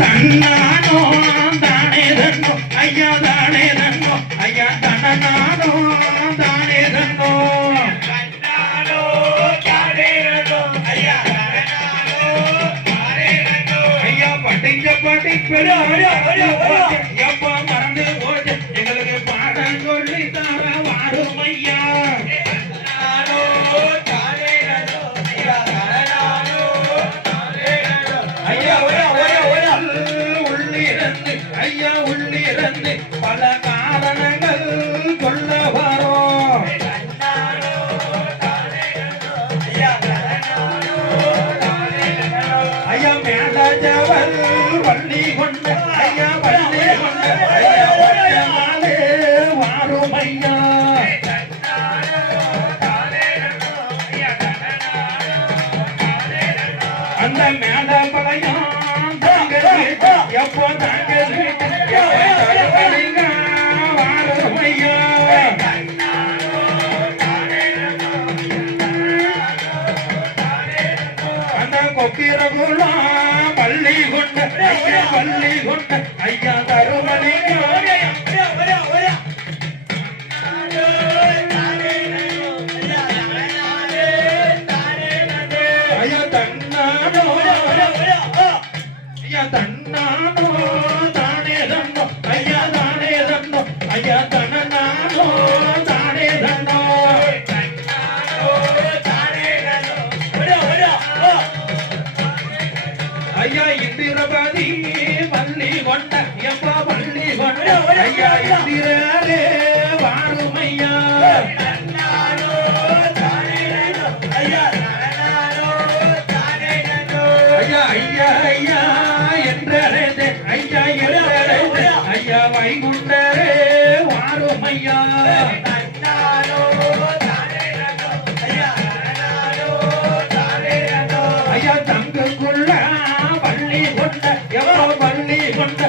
தன்னானோ தானே தன்னோ ஐயா தானே தன்னோ ஐயா தன்னானோ தானே தன்னோ ஐயா படிங்க படிப்பெரு எப்ப மறந்து போச்சு எங்களுக்கு பாடம் சொல்லி தர வாரும் ஐயா ஐயா உள்ளிருந்து பல காரணங்கள் சொல்ல வரோம் ஐயா மேல ஜவல் வள்ளி கொண்ட ஐயா வள்ளி கொண்ட ஐயா வட்டமாலே வாரும் ஐயா அந்த மேல பழையம் எப்போ தாங்கள் அந்த கொப்பிரகுலா பள்ளி கொண்ட ஐயா பள்ளி கொண்ட ஐயா தருமலிங்க ஐயா தன்னானோ ஐயா தன்னானோ தானே தன்னோ ஐயா தானே தன்னோ ஐயா தன்னானோ தானே தன்னோ ஐயா இந்திரபதி பள்ளி கொண்ட எப்பா பள்ளி கொண்ட ஐயா இந்திரே வாரும் ஐயா ஐயா ஐயா ஐயா என்றே ஐயா என்றே ஐயா வைகுண்டரே வாரும் ஐயா ஐயா தங்குக்குள்ள பள்ளி கொண்ட எவ்வளோ பள்ளி கொண்ட